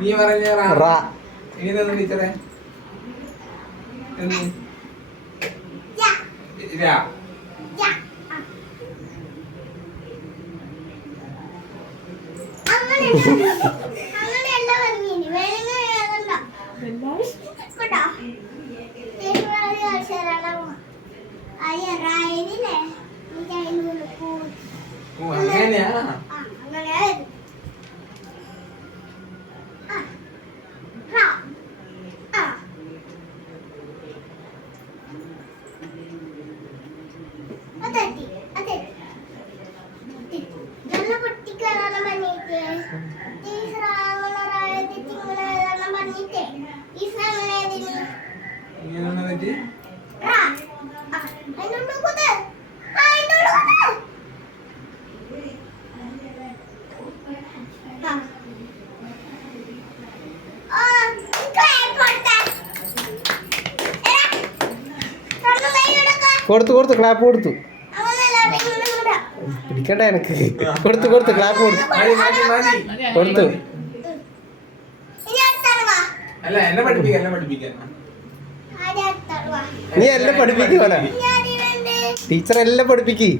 നീ പറഞ്ഞ റാ. ഇങ്ങനെയൊന്നും ടീച്ചറെ അങ്ങനെയാ. ഇങ്ങനെയൊന്നും പറ്റി കൊടുത്തു ക്ലാപ്പ് കൊടുത്തു. പിടിക്കണ്ട എനിക്ക്. കൊടുത്തു ക്ലാപ്പ് കൊടുത്തു. കൊടുത്തു. അല്ല എന്നെ പഠിപ്പിക്കാൻ നീ എല്ലാം പഠിപ്പിക്കുവാനാ? ടീച്ചർ എല്ലാം പഠിപ്പിക്ക്.